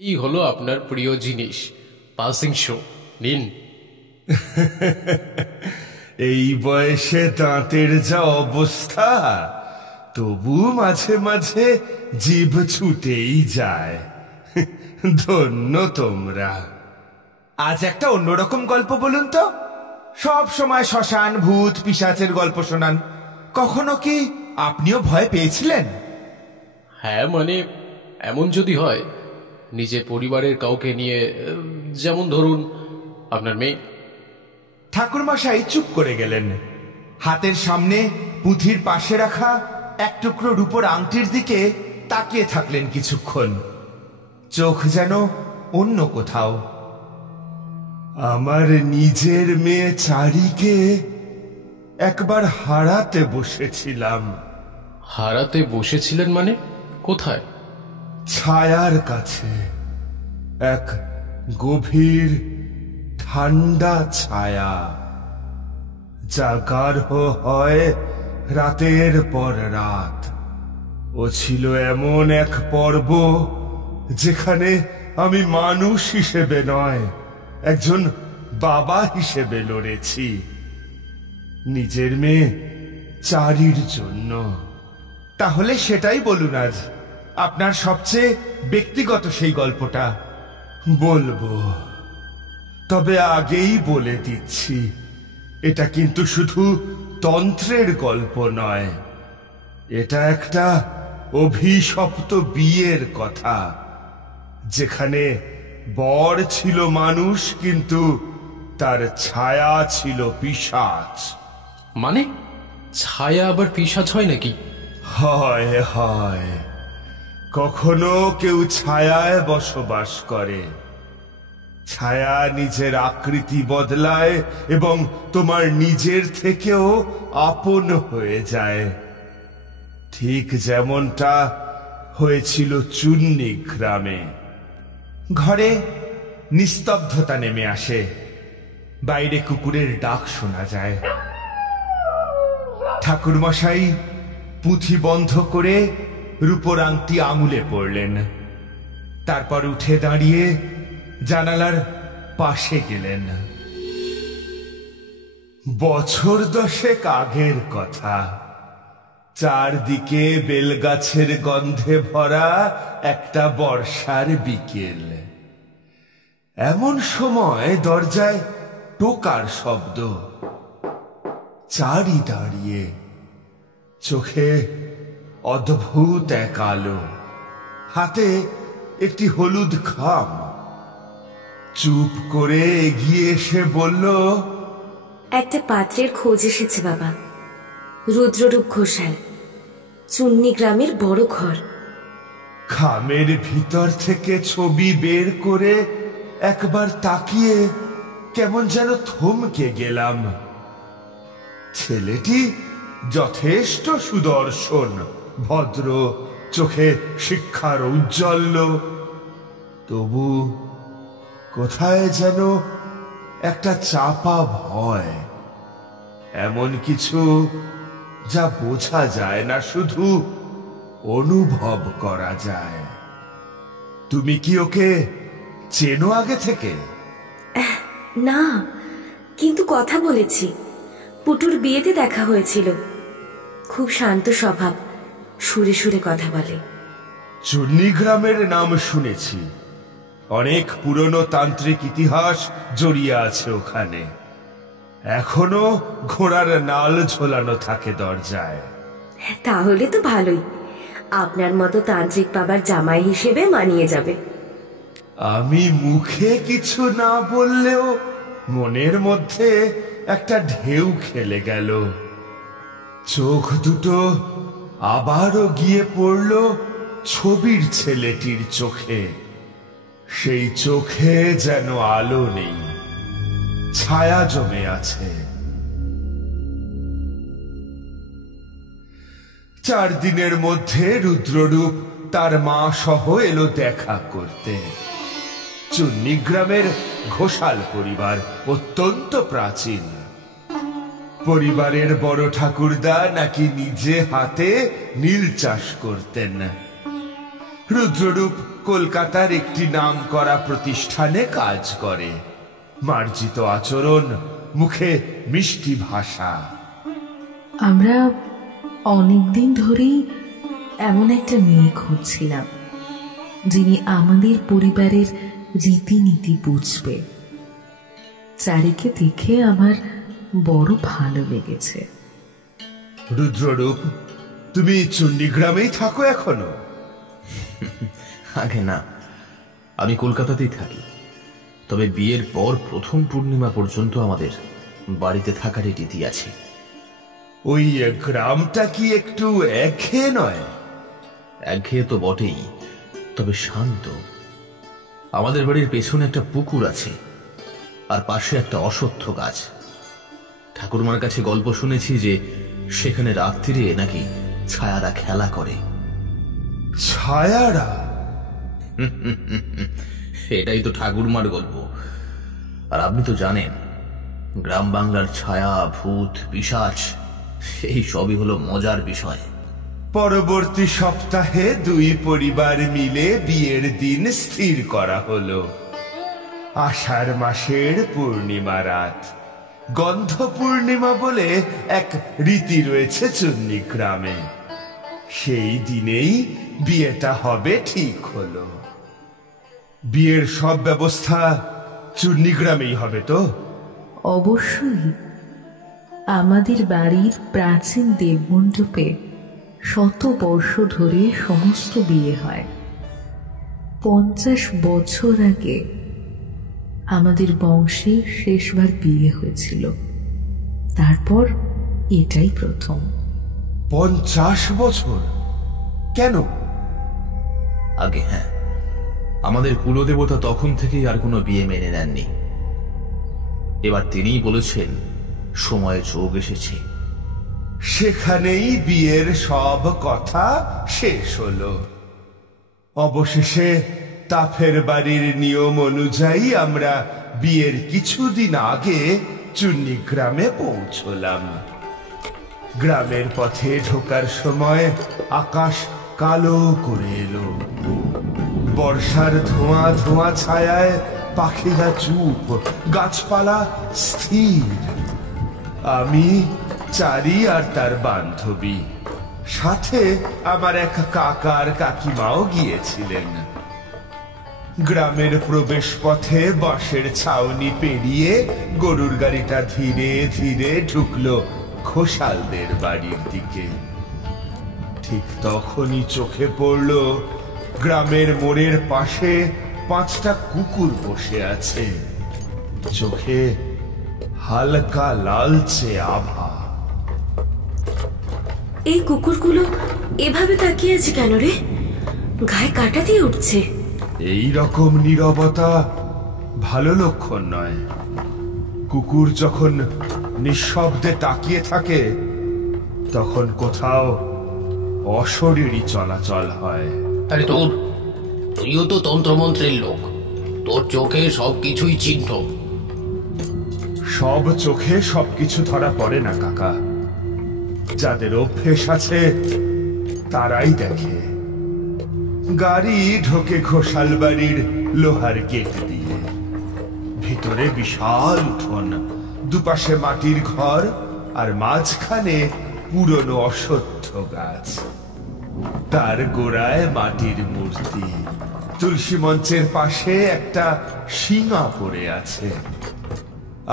এই হলো আপনার প্রিয় জিনিস, পাসিং শো, নিন। এই বয়সে দাঁতের যা অবস্থা, তবু মাঝে মাঝে জিভ ছুটেই যায়। ধন্য তোমরা। আজ একটা অন্যরকম গল্প বলুন তো। সব সময় শ্মশান, ভূত, পিশাচের গল্প শোনান। কখনো কি আপনিও ভয় পেয়েছিলেন? হ্যাঁ, মানে এমন যদি হয় নিজের পরিবারের কাউকে নিয়ে, যেমন ধরুন আপনার মেয়ে। ঠাকুরমশাই চুপ করে গেলেন। হাতের সামনে পুঁথির পাশে রাখা এক টুকরো রূপোর আংটির দিকে তাকিয়ে থাকলেন কিছুক্ষণ। চোখ যেন অন্য কোথাও। আমার নিজের মেয়ে চারিকে একবার হারাতে বসেছিলাম। হারাতে বসেছিলেন মানে? কোথায়? ছায়ার কাছে। এক গভীর ঠান্ডা ছায়া, যা গাঢ় হয় রাতের পর রাত। ও ছিল এমন এক পর্ব যেখানে আমি মানুষ হিসেবে নয়, একজন বাবা হিসেবে লড়েছি। নিজের মেয়ে চারির জন্য। তাহলে সেটাই বলুন আজ, আপনার সবচেয়ে ব্যক্তিগত সেই গল্পটা। বলবো, তবে আগেই বলে দিচ্ছি, এটা কিন্তু শুধু তন্ত্রের গল্প নয়। এটা একটা অভিশপ্ত বিয়ের কথা, যেখানে বর ছিল মানুষ, কিন্তু তার ছায়া ছিল পিশাচ। মানে ছায়া আবার পিশাচ হয় নাকি? হয় হয়, কখনো কেউ ছায়ায় বসবাস করে। ছায়া নিজের আকৃতি বদলায় এবং তোমার নিজের থেকেও আপন হয়ে যায়। ঠিক যেমনটা হয়েছিল চুন্নি গ্রামে। ঘরে নিস্তব্ধতা নেমে আসে। বাইরে কুকুরের ডাক শোনা যায়। ঠাকুরমশাই পুঁথি বন্ধ করে রূপোর আংটি আঙুলে পড়লেন। তারপর উঠে দাঁড়িয়ে জানালার পাশে গেলেন। বছর 10 আগের কথা। চারদিকে বেলগাছের গন্ধে ভরা একটা বর্ষার বিকেল। এমন সময় দরজায় টোকার শব্দ। চারি দাঁড়িয়ে, চোখে অদ্ভুত এক আলো, হাতে একটি হলুদ খাম। চুপ করে এগিয়ে এসে বলল, একটা পাত্রের খোঁজ এসেছে বাবা। রুদ্ররূপ ঘোষাল, চুন্নি গ্রামের বড় ঘর। খামের ভিতর থেকে ছবি বের করে একবার তাকিয়ে কেমন যেন থমকে গেলাম। ছেলেটি যথেষ্ট সুদর্শন, ভদ্র, চোখে শিক্ষার ঔজ্জ্বল্য। তবু কোথায় যেন একটা চাপা ভয়, এমন কিছু যা বোঝা যায় না, শুধু অনুভব করা যায়। তুমি কি ওকে চেনো আগে থেকে? না, কিন্তু কথা বলেছি। পুটুর বিয়েতে দেখা হয়েছিল। খুব শান্ত স্বভাব, সুরে সুরে কথা বলে। চুন্নি গ্রামের নাম শুনেছি। অনেক পুরনো তান্ত্রিক ইতিহাস জড়িয়ে আছে ওখানে। এখনো ঘোড়ার নাল ঝোলানো থাকে দরজায়। তাহলে তো ভালোই। আপনার মতো তান্ত্রিক বাবার জামাই হিসেবে মানিয়ে যাবে। আমি মুখে কিছু না বললেও মনের মধ্যে একটা ঢেউ খেলে গেল। চোখ দুটো আবারও গিয়ে পড়ল ছবির ছেলেটির চোখে। সেই চোখে যেন আলো নেই, ছায়া জমে আছে। 4 দিনের মধ্যে রুদ্ররূপ তার মা সহ এলো দেখা করতে। চুন্নি গ্রামের ঘোষাল পরিবার অত্যন্ত প্রাচীন। পরিবারের বড় ঠাকুরদা নাকি নিজে হাতে নীল চাষ করতেন। রুদ্ররূপ কলকাতার একটি নামকরা প্রতিষ্ঠানে কাজ করে। মার্জিত আচরণ, মুখে মিষ্টি ভাষা। আমরা অনেকদিন ধরেই এমন একটা মেয়ে খুঁজছিলাম যিনি আমাদের পরিবারের রীতিনীতি বুঝবে। চারিকে দেখে আমার বড় ভালো লেগেছে। রুদ্ররূপ, তুমি চণ্ডীগ্রামেই থাকো এখনো? আগে না, আমি কলকাতাতেই থাকি। তবে বিয়ের পর প্রথম পূর্ণিমা পর্যন্ত আমাদের বাড়িতে থাকার রীতি আছে। ওই গ্রামটা কি একটু একঘেয়ে নয়? একঘেয়ে তো বটেই, তবে শান্ত। আমাদের বাড়ির পেছনে একটা পুকুর আছে, আর পাশে একটা অশ্বত্থ গাছ। ঠাকুরমার কাছে গল্প শুনেছি যে সেখানে রাত্রিরে নাকি ছায়ারা খেলা করে। ছায়ারা? এটাই তো ঠাকুরমার গল্প। আর আপনি তো জানেন, গ্রাম বাংলার ছায়া, ভূত, পিশাচ এই সবই হলো মজার বিষয়। পরবর্তী সপ্তাহে দুই পরিবার মিলে বিয়ের দিন স্থির করা হলো। আষাঢ় মাসের পূর্ণিমা রাত। গন্ধ পূর্ণিমা বলে এক রীতি রয়েছে চণ্ডীগ্রামে। সেই দিনেই বিয়েটা হবে ঠিক হলো। বিয়ের সব ব্যবস্থা চণ্ডীগ্রামেই হবে তো? অবশ্যই। আমাদের বাড়ির প্রাচীন দেবমণ্ডপে শত বর্ষ ধরে সমস্ত বিয়ে হয়। 50 বছর আগে আমাদের বংশে শেষবার বিয়ে হয়েছিল, তারপর এটাই প্রথম। 50 বছর? কেন? আগে হ্যাঁ, আমাদের কুলদেবতা তখন থেকেই আর কোনো বিয়ে মেনে নেননি। এবার তিনিই বলেছেন সময় যোগ এসেছে। সেখানেই বিয়ের সব কথা শেষ হলো। অবশেষে তাফের বাড়ির নিয়ম অনুযায়ী আমরা বিয়ের কিছুদিন আগে চণ্ডীগ্রামে পৌঁছলাম। গ্রামের পথে ঢোকার সময় আকাশ কালো করে এলো। বর্ষার ধোঁয়া ধোঁয়া ছায়ায় পাখিরা চুপ, গাছপালা স্থির। আমি, চারি আর তার বান্ধবী, সাথে আমার এক কাকা আর কাকিমাও গিয়েছিলেন। গ্রামের প্রবেশ পথে বাঁশের ছাউনি পেরিয়ে গরুর গাড়িটা ধীরে ধীরে ঢুকলো ঘোষালদের বাড়ির দিকে। ঠিক তখনই চোখে পড়ল গ্রামের মোড়ের পাশে 5টা কুকুর বসে আছে। চোখে হালকা লালচে আভা। এই কুকুরগুলো এভাবে তাকিয়ে আছে কেন রে? গায়ে কাঁটা দিয়ে উঠছে। এই রকম নীরবতা ভালো লক্ষণ নয়। কুকুর যখন নিঃশব্দে তাকিয়ে থাকে তখন কোথাও অশরীরী চলাচল হয়। আরে তুইও তো তন্ত্রমন্ত্রের লোক, তোর চোখে সবকিছুই চিহ্ন। সব চোখে সবকিছু ধরা পড়ে না কাকা। যাদের অভ্যেস আছে তারাই দেখে। গাড়ি ঢোকে ঘোষাল বাড়ির লোহার গেট দিয়ে। ভিতরে বিশাল উঠোন, দুপাশে মাটির ঘর, আর মাঝখানে পুরনো অশ্বত্থ গাছ। তার গোড়ায় মাটির মূর্তি। তুলসী মঞ্চের পাশে একটা শিঙা পড়ে আছে।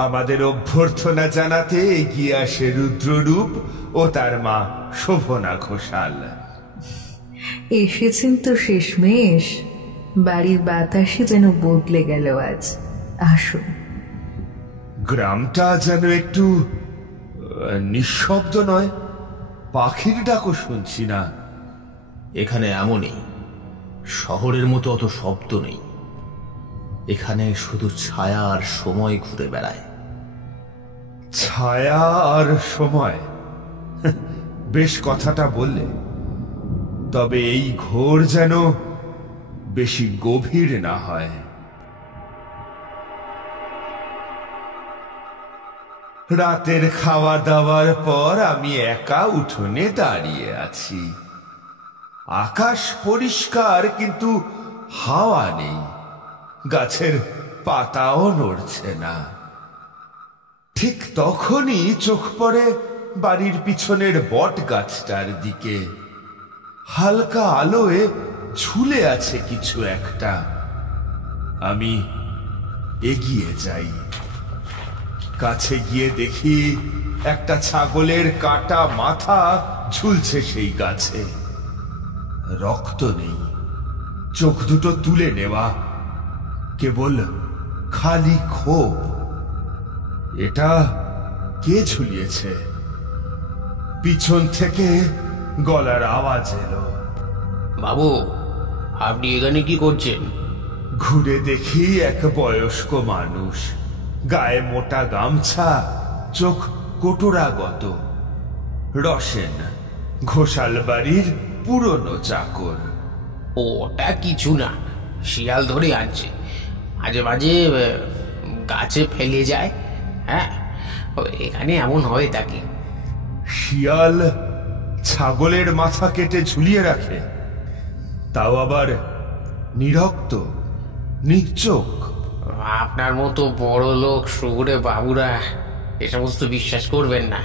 আমাদের অভ্যর্থনা জানাতে এগিয়ে আসে রুদ্ররূপ ও তার মা শোভনা ঘোষাল। এসেছেন তো শেষমেশ। বাড়ির বাতাসে যেন বদলে গেল আজ। আসুন। গ্রামটা যেন একটু নিঃশব্দ নয়? পাখির ডাকও শুনছি না। এখানে এমনই, শহরের মতো অত শব্দ নেই। এখানে শুধু ছায়া আর সময় ঘুরে বেড়ায়। ছায়া আর সময়? বেশ কথাটা বললে। তবে এই ঘোর যেন বেশি গভীর না হয়। রাতের খাওয়া দাওয়ার পর আমি একা উঠোনে দাঁড়িয়ে আছি। আকাশ পরিষ্কার, কিন্তু হাওয়া নেই, গাছের পাতাও নড়ছে না। ঠিক তখনই চোখ পড়ে বাড়ির পিছনের বট গাছটার দিকে। হালকা আলোয় ঝুলে আছে কিছু একটা। আমি এগিয়ে যাই। কাছে গিয়ে দেখি একটা ছাগলের কাটা মাথা ঝুলছে সেই গাছে। রক্ত নেই, চোখ দুটো তুলে নেওয়া, কেবল খালি ক্ষোভ। এটা কে ঝুলিয়েছে? পিছন থেকে গলার আওয়াজ এলো, বাবু, আপনি এখানে কি করছেন? ঘুরে দেখি এক বয়স্ক মানুষ, গায়ে মোটা গামছা, চোখ কোটরাগত। রসেন, ঘোষাল বাড়ির পুরনো চাকর। ওটা কিছু না, শিয়াল ধরে আনছে, মাঝে মাঝে গাছে ফেলে যায়। হ্যাঁ, এখানে এমন হয় তাকে। শিয়াল ছাগলের মাথা কেটে ঝুলিয়ে রাখে, তাও আবার নিরক্ত, নিশ্চোখ। আপনার মতো বড় লোক শহুরে বাবুরা এ সমস্ত বিশ্বাস করবেন না,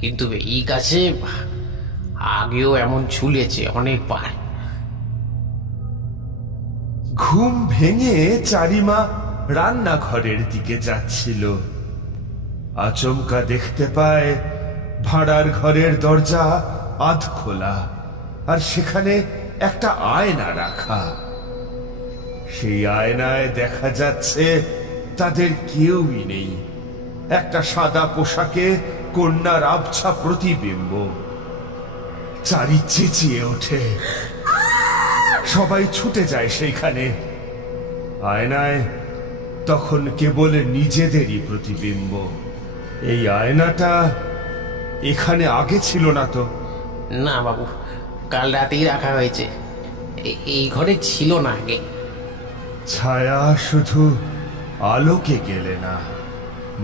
কিন্তু এই গাছে আগেও এমন ঝুলেছে অনেকবার। ঘুম ভেঙে চারিমা রান্নাঘরের দিকে যাচ্ছিল। আচমকা দেখতে পায় ভাড়ার ঘরের দরজা আধ খোলা, আর সেখানে একটা আয়না রাখা। সেই আয়নায় দেখা যাচ্ছে তাদের কেউই নেই। একটা সাদা পোশাকে কন্যার আবছা প্রতিবিম্ব। চারি চেঁচিয়ে ওঠে, সবাই ছুটে যায় সেইখানে। আয়নায় তখন কেবল নিজেদেরই প্রতিবিম্ব। এই আয়নাটা এখানে আগে ছিল না তো? না বাবু, কাল রাতেই রাখা হয়েছে, এই ঘরে ছিল না আগে। ছায়া শুধু আলোকে গেলে না,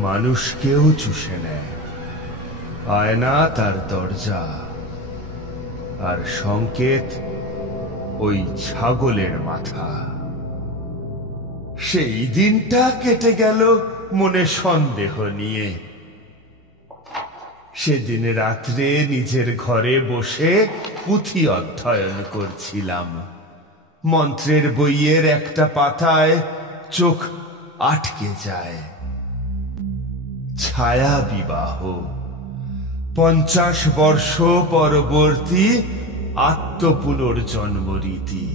মানুষকেও চুষে নেয়। আয়না তার দরজা, আর সংকেত ওই ছাগলের মাথা। সেই দিনটা কেটে গেল মনে সন্দেহ নিয়ে। সেদিন রাত্রে নিজের ঘরে বসে পুঁথি অধ্যয়ন করছিলাম। মন্ত্রের বইয়ের একটা পাতায় চোখ আটকে যায়। ছায়া বিবাহ, 50 বর্ষ পরবর্তী আত্মপুনর্জন্ম রীতি।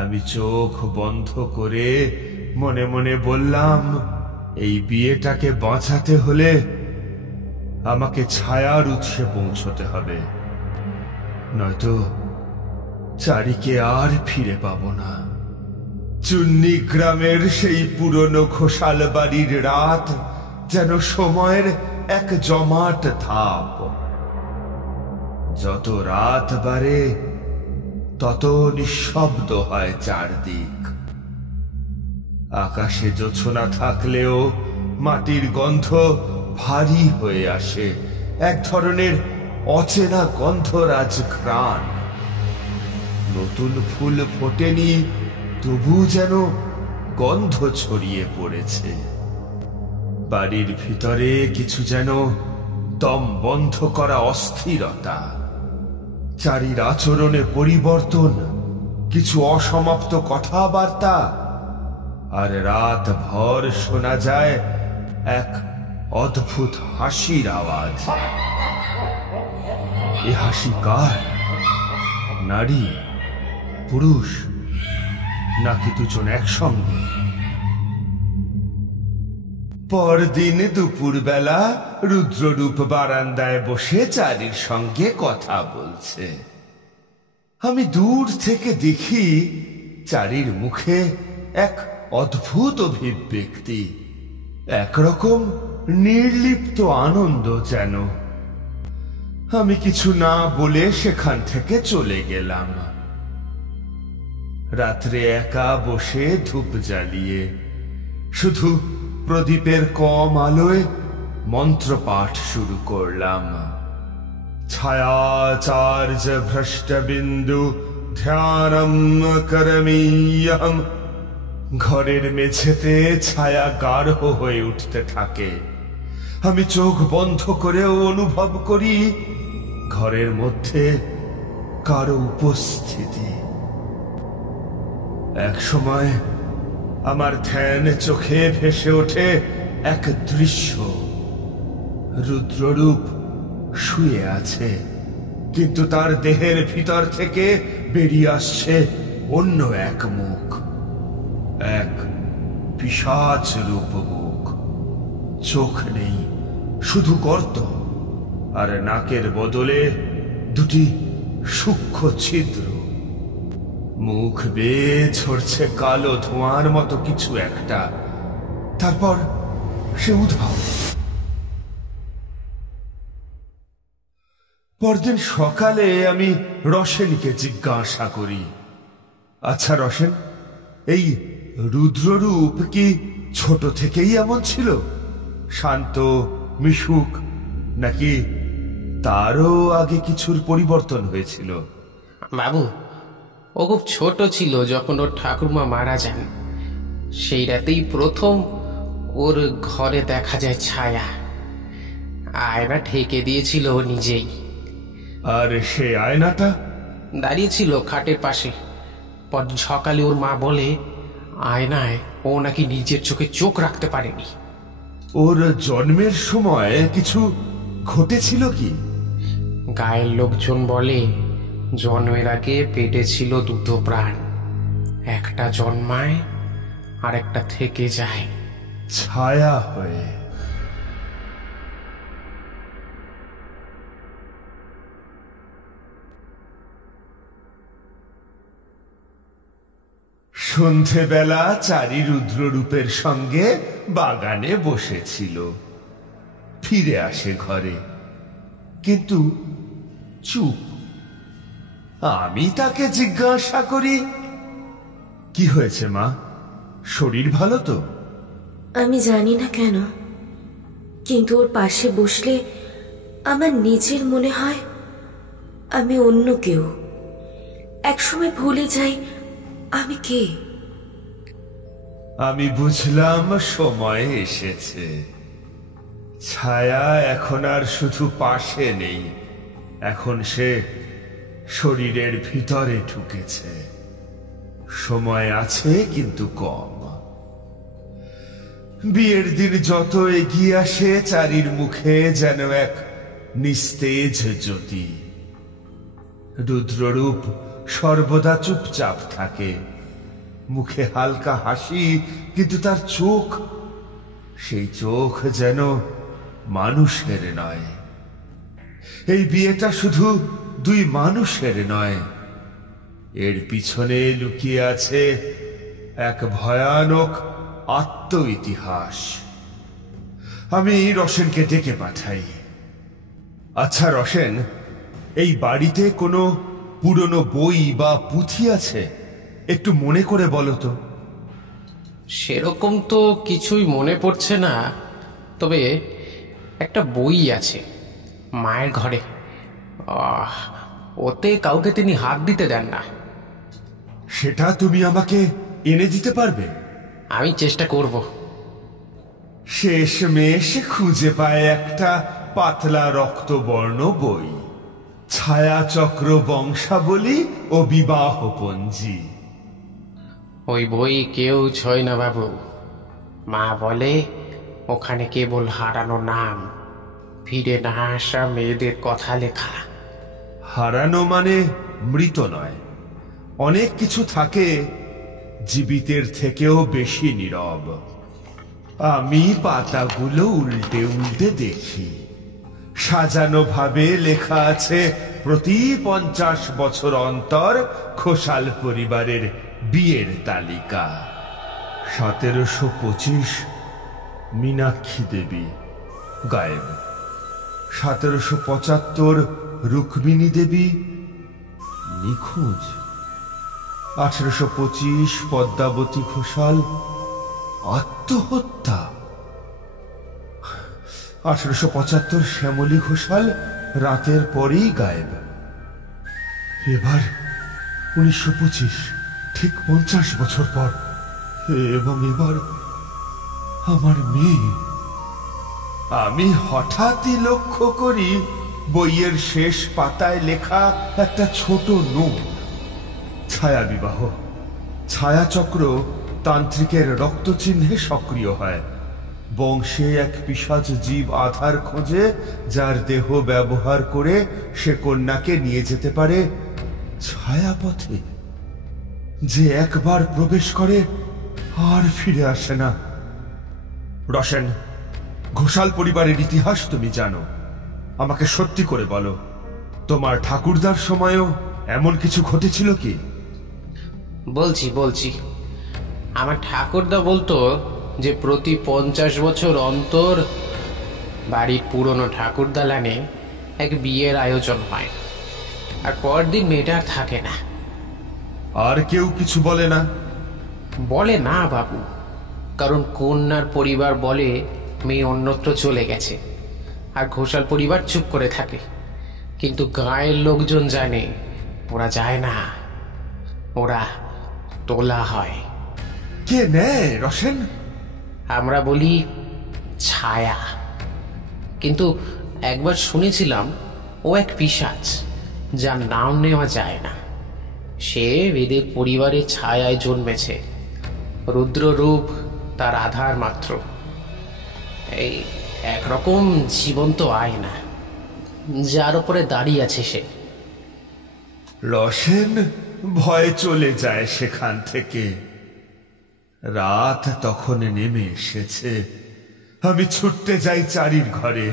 আমি চোখ বন্ধ করে মনে মনে বললাম, এই বিয়েটাকে বাঁচাতে হলে আমাকে ছায়ার উৎসে পৌঁছতে হবে, নয়তো চারিকে আর ফিরে পাবো না। চুন্নি গ্রামের সেই পুরনো ঘোষাল বাড়ির রাত যেন সময়ের এক জমাট ধাপ। যত রাত বাড়ে তত নিঃশব্দ হয় চারদিক। আকাশে জোছনা থাকলেও মাটির গন্ধ ভারী হয়ে আসে, এক ধরনের অচেনা গন্ধরাজ ঘ্রাণ। নতুন ফুল ফোটেনি, তবু যেন গন্ধ ছড়িয়ে পড়েছে। বাড়ির ভিতরে কিছু যেন দম বন্ধ করা অস্থিরতা। চারির আচরণে পরিবর্তন, কিছু অসমাপ্ত কথাবার্তা, আর রাত ভর শোনা যায় এক অদ্ভুত হাসির আওয়াজ। এ হাসি কার? নারী, পুরুষ, নাকি দুজন একসঙ্গে? পরদিন দুপুরবেলা রুদ্ররূপ বারান্দায় বসে চারির সঙ্গে কথা বলছে। আমি দূর থেকে দেখি চারির মুখে এক অদ্ভুত অভিব্যক্তি, একরকম নির্লিপ্ত আনন্দ যেন। আমি কিছু না বলে সেখান থেকে চলে গেলাম। রাত্রে একা বসে ধূপ জ্বালিয়ে শুধু প্রদীপের কম আলোয় মন্ত্রপাঠ শুরু করলাম। ছায়াচার্য ভ্রষ্ট বিন্দু ধ্যানম করমীয়হম। ঘরের মেঝেতে ছায়া গাঢ় হয়ে উঠতে থাকে। আমি চোখ বন্ধ করেও অনুভব করি ঘরের মধ্যে কারো উপস্থিতি। এক সময় আমার ধ্যান চোখে ভেসে ওঠে এক দৃশ্য। রুদ্ররূপ শুয়ে আছে, কিন্তু তার দেহের ভিতর থেকে বেরিয়ে আসছে অন্য এক মুখ, এক পিশাচ রূপ মুখ। চোখ নেই, শুধু গর্ত, আর নাকের বদলে দুটি সূক্ষ্ম ছিদ্র। মুখ বেয়ে ঝরছে কালো ধোঁয়ার মতো কিছু একটা। তারপর সে উধাও। পরদিন সকালে আমি রসেনকে জিজ্ঞাসা করি, আচ্ছা রসেন, এই রুদ্ররূপ কি ছোট থেকেই এমন ছিল, শান্ত মিশুক, নাকি তারও আগে কিছুর পরিবর্তন হয়েছিল? বাবু, ও খুব ছোট ছিল যখন ওর ঠাকুরমা মারা যান। সেই রাতেই প্রথম ওর ঘরে দেখা যায় ছায়া। আয়না ঢেকে দিয়েছিল ও নিজেই। আর সে আয়নাটা? দাঁড়িয়েছিল খাটের পাশে। পর সকালে ওর মা বলে আয়নায় ও নাকি নিজের চোখে চোখ রাখতে পারেনি। ওর জন্মের সময় কিছু ঘটেছিল কি? গায়ের লোকজন বলে জন্মের আগে পেটে ছিল দুটো প্রাণ, একটা জন্মায় আর একটা থেকে যায় ছায়া হয়ে। সন্ধেবেলা চারি রুদ্ররূপের সঙ্গে বাগানে বসেছিল। ফিরে আসে ঘরে, কিন্তু চুপ। আমি তাকে জিজ্ঞাসা করি, কি হয়েছে মা, শরীর ভালো তো? আমি জানি না কেন, কিন্তু ওর পাশে বসলে আমার নিজের মনে হয় আমি অন্য কেউ। একসময় ভুলে যাই আমি কে। আমি বুঝলাম সময় এসেছে। ছায়া এখন আর শুধু পাশে নেই, এখন সে শরীরের ভিতরে ঢুকেছে। সময় আছে কিন্তু কম। বিয়ের দিন যত এগিয়ে আসে, চারির মুখে যেন এক নিস্তেজ জ্যোতি। রুদ্ররূপ সর্বদা চুপচাপ থাকে, মুখে হালকা হাসি, কিন্তু তার চোখ, সেই চোখ যেন মানুষের নয়। এই বিয়েটা শুধু দুই মানুষের নয়, এর পিছনে লুকিয়ে আছে এক ভয়ানক আত্ম ইতিহাস। আমি রসেনকে ডেকে পাঠাই। আচ্ছা রসেন, এই বাড়িতে কোনো পুরনো বই বা পুঁথি আছে? একটু মনে করে বলো তো। সেরকম তো কিছুই মনে পড়ছে না, তবে একটা বই আছে মায়ের ঘরে। ওতে কাউকে তিনি হাত দিতে দেন না। সেটা তুমি আমাকে এনে দিতে পারবে? আমি চেষ্টা করব। শেষমেশ খুঁজে পায় একটা পাতলা রক্তবর্ণ বই, ছায়াচক্র বংশাবলী ও বিবাহপঞ্জি। ওই বই কেউ ছয় না বাবু। মা বলে ওখানে কেবল হারানো নাম, ফিরে না আসা মেয়েদের কথা লেখা। হারানো মানে মৃত নয়। অনেক কিছু থাকে জীবিতের থেকেও বেশি নীরব। আমি পাতাগুলো উল্টে উল্টে দেখি। সাজানো ভাবে লেখা আছে প্রতি 50 বছর অন্তর ঘোষাল পরিবারের বিয়ের তালিকা। 1725 মীনাক্ষী দেবী গায়েব, 1775 রুক্মিণী দেবী নিখোঁজ, 1825 পদ্মাবতী ঘোষাল আত্মহত্যা, 1875 শ্যামলী ঘোষাল রাতের পরেই গায়েব। 1925, ঠিক 50 বছর পর। এবং এবার আমার মেয়ে। আমি হঠাৎই লক্ষ্য করি বইয়ের শেষ পাতায় লেখা একটা ছোট নোট। ছায়া বিবাহ, ছায়াচক্র তান্ত্রিকের রক্তচিহ্নে সক্রিয় হয়। বংশে এক পিশাচ জীব আধার খোঁজে, যার দেহ ব্যবহার করে সে কন্যাকে নিয়ে যেতে পারে ছায়াপথে। যে একবার প্রবেশ করে আর ফিরে আসে না। রোশন, ঘোষাল পরিবারের ইতিহাস তুমি জানো। আমাকে সত্যি করে বলো, তোমার ঠাকুরদার সময়ও এমন কিছু ঘটেছিল কি? বলছি আমার ঠাকুরদা বলতো যে প্রতি 50 বছর অন্তর বাড়ির পুরনো ঠাকুর দালানে এক বিয়ের আয়োজন হয়, আর পরদিন মেয়েটা আর থাকে না। আর কেউ কিছু বলে না? বলে না বাবু, কারণ কন্যার পরিবার বলে মেয়ে অন্যত্র চলে গেছে, আর ঘোষাল পরিবার চুপ করে থাকে। কিন্তু গায়ের লোকজন জানে ওরা যায় না, ওরা তোলা হয়। কে নেয় রোশন? আমরা বলি ছায়া। কিন্তু একবার শুনেছিলাম ও এক পিশাচ, যার নাম নেওয়া যায় না। সে এদের পরিবারের ছায়ায় জন্মেছে। রুদ্ররূপ তার আধার মাত্র। এই একরকম জীবন্ত আয়না, যার উপরে দাঁড়িয়ে আছে সে। রোশন ভয় চলে যায় সেখান থেকে। রাত তখন নেমে এসেছে। আমি ছুটতে যাই চারির ঘরে।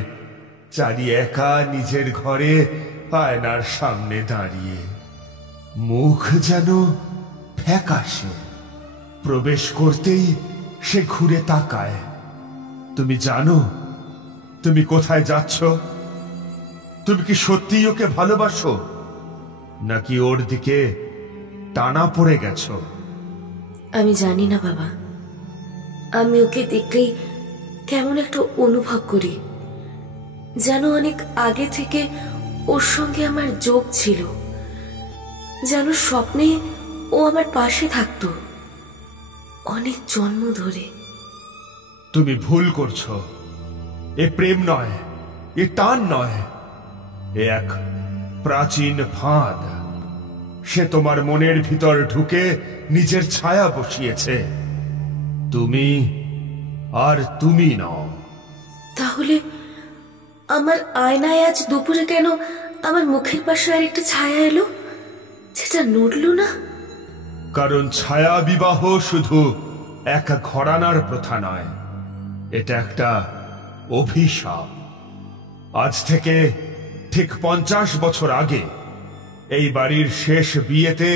চারি একা নিজের ঘরে আয়নার সামনে দাঁড়িয়ে, মুখ যেন ফ্যাকাশে। প্রবেশ করতেই সে ঘুরে তাকায়। তুমি জানো তুমি কোথায় যাচ্ছ? তুমি কি সত্যিই ওকে ভালোবাসো, নাকি ওর দিকে টানা পড়ে গেছো? আমি জানি না বাবা। আমি ওকে দেখলেই কেমন একটা অনুভব করি, যেন অনেক আগে থেকে ওর সঙ্গে আমার যোগ ছিল। যেন স্বপ্নে ও আমার পাশে থাকতো অনেক জন্ম ধরে। তুমি ভুল করছো। এ প্রেম নয়, এ টান নয়, এ এক প্রাচীন ফাঁদ। সে তোমার মনের ভিতর ঢুকে নিজের ছায়া বসিয়েছে। তুমি আর তুমি নও। তাহলে আমার আয়নায় আজ দুপুরে কেন আমার মুখের পাশে আর একটা ছায়া এলো, যেটা নড়ল না? কারণ ছায়া বিবাহ শুধু এক ঘরানার প্রথা নয়, এটা একটা অভিশাপ। আজ থেকে ঠিক 50 বছর আগে এই বাড়ির শেষ বিয়েতে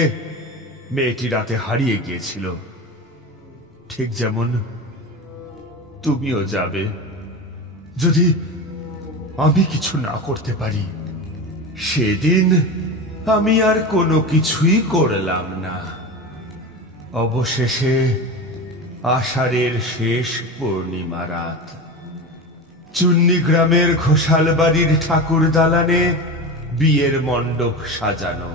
মেয়েটি রাতে হারিয়ে গিয়েছিল। ঠিক যেমন তুমিও যাবে, যদি আমি কিছু না করতে পারি। সেদিন আমি আর কোনো কিছুই করলাম না। অবশেষে আষাঢ়ের শেষ পূর্ণিমা রাত, চুন্নি গ্রামের ঘোষাল বাড়ির ঠাকুর দালানে বিয়ের মণ্ডপ সাজানো,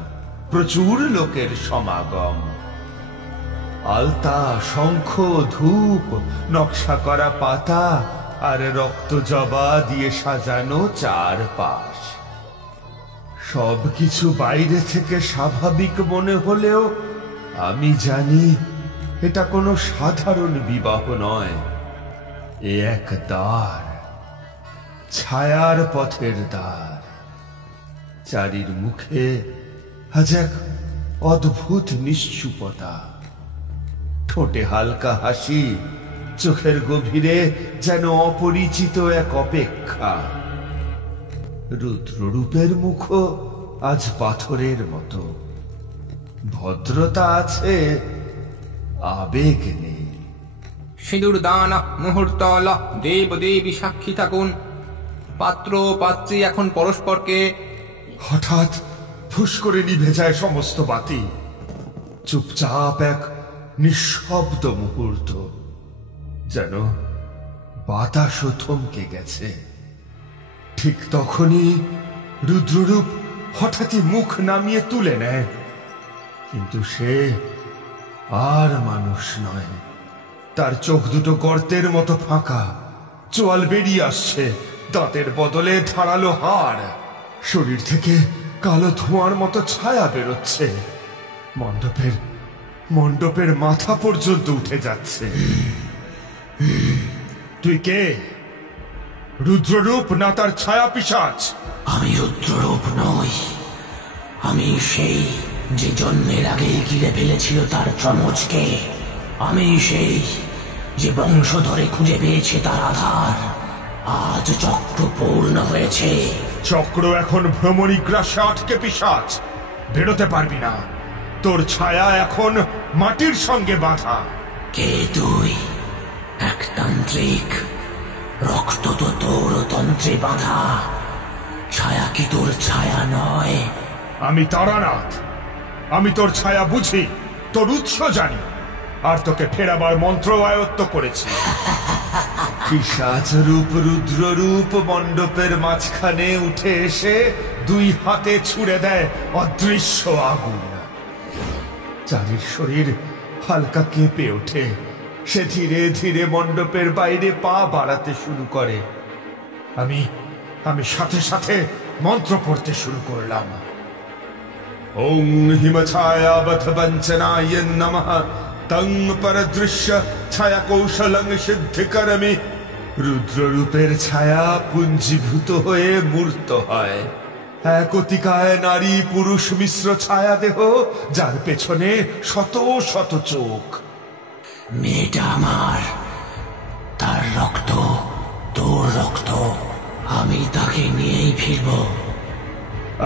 প্রচুর লোকের সমাগম। আলতা, শঙ্খ, ধূপ, নকশা করা পাতা আর রক্ত জবা দিয়ে সাজানো চারপাশ। সবকিছু বাইরে থেকে স্বাভাবিক মনে হলেও আমি জানি এটা কোনো সাধারণ বিবাহ নয়। এ এক দ্বার, ছায়ার পথের দ্বার। চারির মুখে আজ এক অদ্ভুত নিশ্চুপতা। ঠোঁটে হালকা হাসি, চোখের গভীরে যেন অপরিচিত এক অপেক্ষা। রুদ্ররূপের মুখও আজ পাথরের মতো। ভদ্রতা আছে, আবেগ নেই। সিঁদুর দান মুহূর্তল, দেব দেবী সাক্ষী থাকুন। পাত্র পাত্রী এখন পরস্পরকে। হঠাৎ ফুস করে নিভে যায় সমস্ত বাতি। চুপচাপ এক নিঃশব্দ মুহূর্ত, যেন বাতাসও থমকে গেছে। ঠিক তখনই রুদ্ররূপ হঠাৎই মুখ নামিয়ে তুলে নেয়। কিন্তু সে আর মানুষ নয়। তার চোখ দুটো গর্তের মতো ফাঁকা, চোয়াল বেরিয়ে আসছে, দাঁতের বদলে ধারালো হাড়, শরীর থেকে কালো ধোঁয়ার মতো ছায়া বেরোচ্ছে, মণ্ডপের মাথা পর্যন্ত উঠে যাচ্ছে। তুই কে? রুদ্ররূপ না তার ছায়া পিশাচ? আমি রুদ্ররূপ নই, আমি সেই যে জন্মের আগেই গিলে ফেলেছিল তার যমজকে। আমি সেই যে বংশ ধরে খুঁজে পেয়েছে তার আধার। আজ চক্র পূর্ণ হয়েছে। চক্র এখন ভ্রমণীগ্রাসে আটকে পিশাচ, বেরোতে পারবি না। তোর ছায়া এখন মাটির সঙ্গে বাঁধা। কে তুই? এক তান্ত্রিক। রক্ত তো তোর তন্ত্রে বাঁধা। ছায়া কি তোর ছায়া নয়? আমি তারানাথ, আমি তোর ছায়া বুঝি, তোর উৎস জানি, আর তোকে ফেরাবার মন্ত্র আয়ত্ত করেছি। পিশাচ রূপ রুদ্ররূপ মণ্ডপের মাঝখানে উঠে এসে দুই হাতে ছুড়ে দেয় অদৃশ্য আগুন। চারির শরীর হালকা কেঁপে ওঠে। সে ধীরে ধীরে মণ্ডপের বাইরে পা বাড়াতে শুরু করে। আমি সাথে সাথে মন্ত্র পড়তে শুরু করলাম। ওং হিমছায়াবথ বঞ্চনায় নমঃ তং পরদৃশ্য ছায়া কৌশলং সিদ্ধিকরমি। রুদ্ররূপের ছায়া পুঞ্জীভূত হয়ে মূর্ত হয়। এক অতিকায় নারী পুরুষ মিশ্র ছায়া দেহ, যার পেছনে শত শত চোখ। মেয়েটা আমার, তার রক্ত তোর রক্ত, আমি তাকে নিয়েই ফিরব।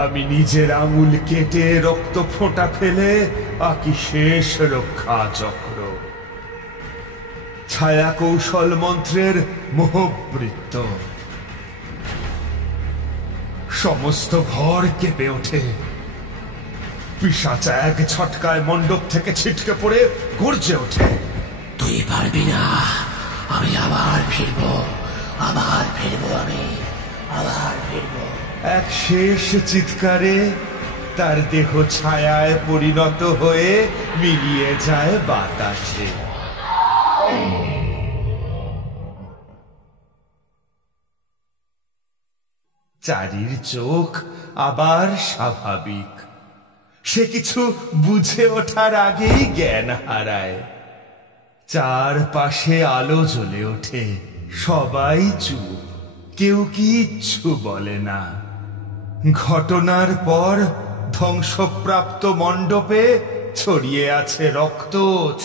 আমি নিজের আঙুল কেটে রক্ত ফোঁটা ফেলে আঁকি শেষ রক্ষা চক্র। ছায়া কৌশল মন্ত্রের মোহবৃত্ত। সমস্ত ঘর কেঁপে ওঠে। পিশাচ এক ছটকায় মণ্ডপ থেকে ছিটকে পড়ে গর্জে ওঠে। তুই পারবি না, আমি আবার ফিরব, আমি আবার ফিরব। এক শেষ চিৎকারে তার দেহ ছায়ায় পরিণত হয়ে মিলিয়ে যায় বাতাসে। চারির চোখ আবার স্বাভাবিক। সে কিছু বুঝে ওঠার আগেই জ্ঞান হারায়। চারপাশে আলো জ্বলে ওঠে। সবাই চুপ, কেউ কিচ্ছু বলে না। ঘটনার পর ধ্বংসপ্রাপ্ত মণ্ডপে ছড়িয়ে আছে রক্ত,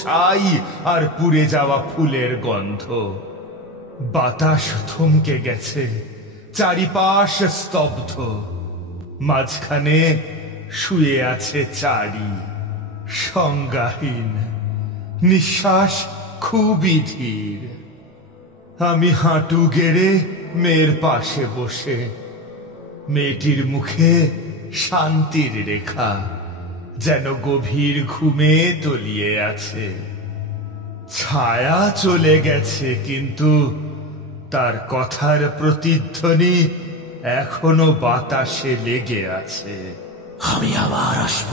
ছাই আর পুড়ে যাওয়া ফুলের গন্ধ। বাতাস থমকে গেছে, চারিপাশ স্তব্ধ। মাঝখানে শুয়ে আছে চারি, সংজ্ঞাহীন, নিঃশ্বাস খুবই ধীর। আমি হাঁটু গেড়ে মেয়ের পাশে বসে। মেয়েটির মুখে শান্তির রেখা, যেন গভীর ঘুমে তলিয়ে আছে। ছায়া চলে গেছে, কিন্তু তার কথার প্রতিধ্বনি এখনো বাতাসে লেগে আছে। আমি আবার আসব,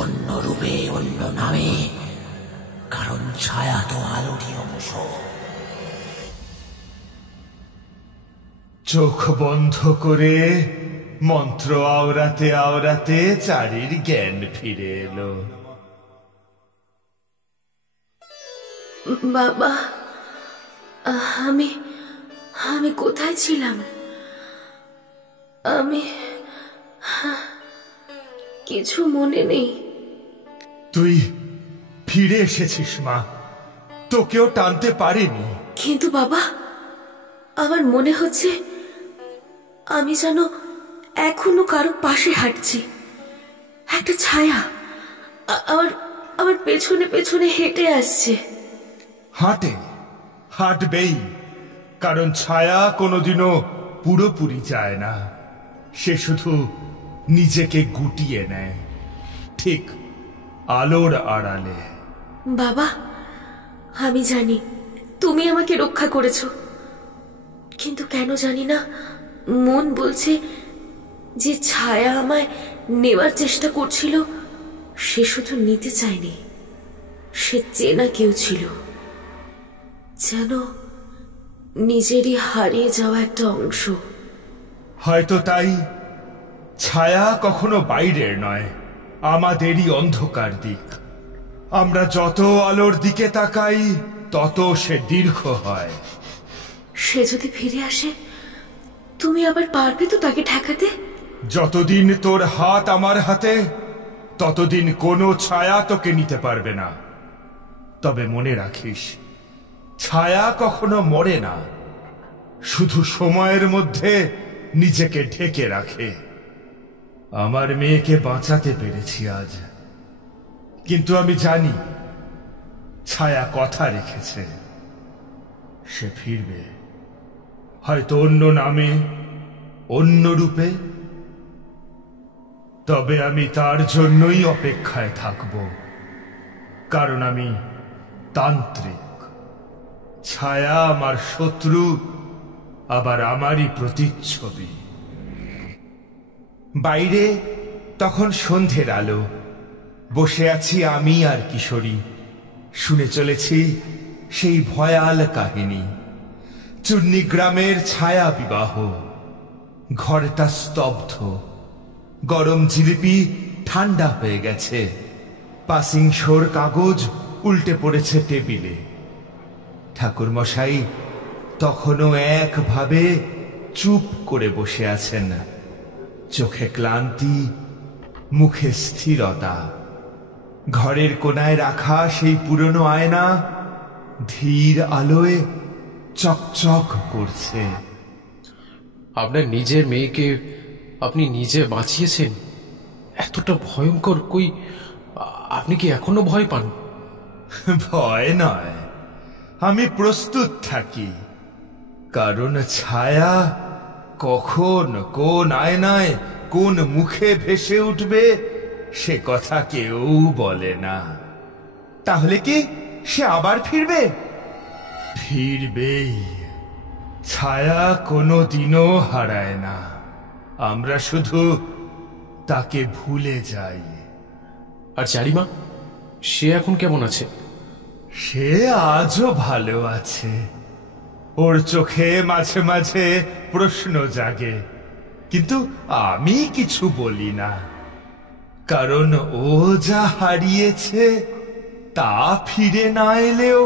অন্য রূপে, অন্য নামে, কারণ ছায়া তো আলোরই অংশ। চোখ বন্ধ করে মন্ত্র আওড়াতে আওড়াতে চারির জ্ঞান ফিরে এলো। বাবা, আমি কোথায় ছিলাম? আমি কিছু মনে নেই। তুই ফিরে এসেছিস মা, তোকেও টানতে পারিনি। কিন্তু বাবা, আমার মনে হচ্ছে আমি যেন এখনো কারো পাশে হাঁটছি। একটা ছায়া আমার পেছনে পেছনে হেঁটে আসছে। হাঁটবেই, কারণ ছায়া কোনোদিনও পুরোপুরি যায় না। সে শুধু নিজেকে গুটিয়ে নেয়, ঠিক আলোর আড়ালে। বাবা, আমি জানি তুমি আমাকে রক্ষা করেছো, কিন্তু কেন জানি না মন বলছে যে ছায়া আমায় নেওয়ার চেষ্টা করছিল সে শুধু নিতে চায়নি, সে চেনা কেউ ছিল, যেন নিজেরই হারিয়ে যাওয়া একটা অংশ। হয়তো তাই ছায়া কখনো বাইরের নয়, আমাদেরই অন্ধকার দিক। আমরা যত আলোর দিকে তাকাই তত সে দীর্ঘ হয়। সে যদি ফিরে আসে, তুমি আবার পারবে তো তাকে ঠেকাতে? যতদিন তোর হাত আমার হাতে, ততদিন কোনো ছায়া তোকে নিতে পারবে না। তবে মনে রাখিস, ছায়া কখনো মরে না, শুধু সময়ের মধ্যে নিজেকে ঢেকে রাখে। আমার মেয়েকে বাঁচাতে পেরেছি আজ, কিন্তু আমি জানি ছায়া কথা রেখেছে, সে ফিরবে, হয়তো অন্য নামে, অন্য রূপে। তবে আমি তার জন্যই অপেক্ষায় থাকব, কারণ আমি তান্ত্রিক। ছায়া আমার শত্রু, আবার আমারই প্রতিচ্ছবি। বাইরে তখন সন্ধ্যের আলো, বসে আছি আমি আর কিশোরী, শুনে চলেছি সেই ভয়াল কাহিনী, চূর্ণী গ্রামের ছায়া বিবাহ। ঘরটা স্তব্ধ, গরম জিলিপি ঠান্ডা হয়ে গেছে, পাসিং শোর কাগজ উল্টে পড়েছে টেবিলে। ঠাকুরমশাই তখনও একভাবে চুপ করে বসে আছেন, চোখে ক্লান্তি, মুখে স্থিরতা। ঘরের কোনায় রাখা সেই পুরনো আয়না ধীর আলোয় চকচক করছে। আপনার নিজের মেয়েকে আপনি নিজে বাঁচিয়েছেন, এতটা ভয়ঙ্কর কই আপনি কি এখনো ভয় পান? ভয় নয়, আমি প্রস্তুত থাকি, কারণ ছায়া কখন কোন আয়নায় কোন মুখে ভেসে উঠবে সে কথা কেউ বলে না। তাহলে কি সে আবার ফিরবে? ফিরবেই। ছায়া কোনো দিনও হারায় না, আমরা শুধু তাকে ভুলে যাই। আর চারিমা, সে এখন কেমন আছে? সে আজও ভালো আছে। ওর চোখে মাঝে মাঝে প্রশ্ন জাগে, কিন্তু আমি কিছু বলি না, কারণ ও যা হারিয়েছে তা ফিরে না এলেও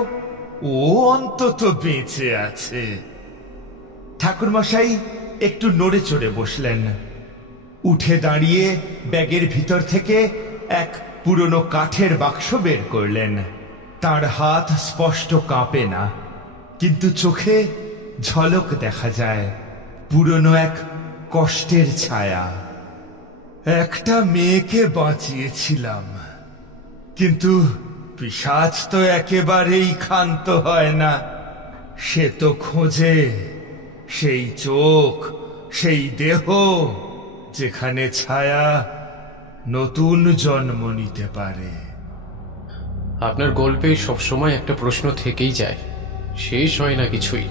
ও অন্তত বেঁচে আছে। ঠাকুরমশাই একটু নড়ে চড়ে বসলেন, উঠে দাঁড়িয়ে ব্যাগের ভিতর থেকে এক পুরনো কাঠের বাক্স বের করলেন। তার হাত স্পষ্ট কাঁপে না, কিন্তু চোখে ঝলক দেখা যায় পুরনো এক কষ্টের ছায়া। একটা মেয়েকে বাঁচিয়েছিলাম, কিন্তু পিশাচ তো একেবারেই ক্ষান্ত হয় না। সে তো খোঁজে সেই চোখ, সেই দেহ, যেখানে ছায়া নতুন জন্ম নিতে পারে। আপনার গল্পে সবসময় একটা প্রশ্ন থেকেই যায়, শেষ হয় না কিছুই।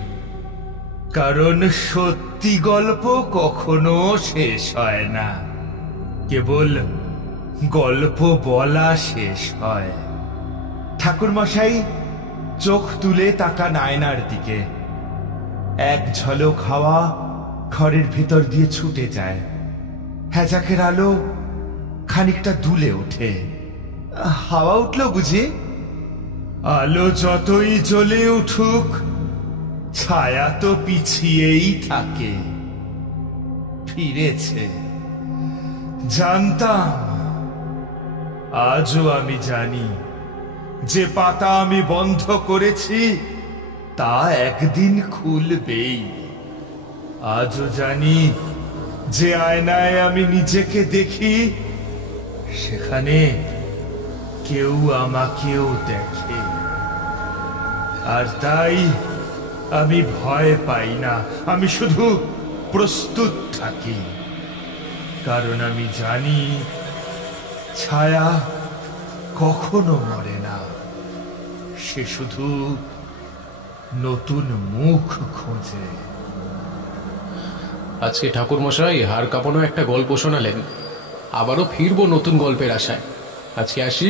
কারণ সত্যি গল্প কখনো শেষ হয় না, কেবল গল্প বলা শেষ হয়। ঠাকুরমশাই চোখ তুলে তাকান আয়নার দিকে। এক ঝলক হাওয়া ঘরের ভিতর দিয়ে ছুটে যায়, হ্যাজাকের আলো খানিকটা দুলে ওঠে। হাওয়া উঠল বুঝি? আলো যতই জ্বলে উঠুক, ছায়া তো পিছিয়েই থাকে। ফিরেছে, জানতাম। আজও আমি জানি, যে পাতা আমি বন্ধ করেছি তা একদিন খুলবেই। আজও জানি, যে আয়নায় আমি নিজেকে দেখি সেখানে কেউ আমাকেও দেখে। আর তাই আমি ভয় পাই না, আমি শুধু প্রস্তুত থাকি, কারণ আমি জানি ছায়া কখনো মরে না, সে শুধু নতুন মুখ খোঁজে। আজকে ঠাকুরমশাই হাড় কাঁপানো একটা গল্প শোনালেন, আবারও ফিরবো নতুন গল্পের আশায়। আজকে আসি।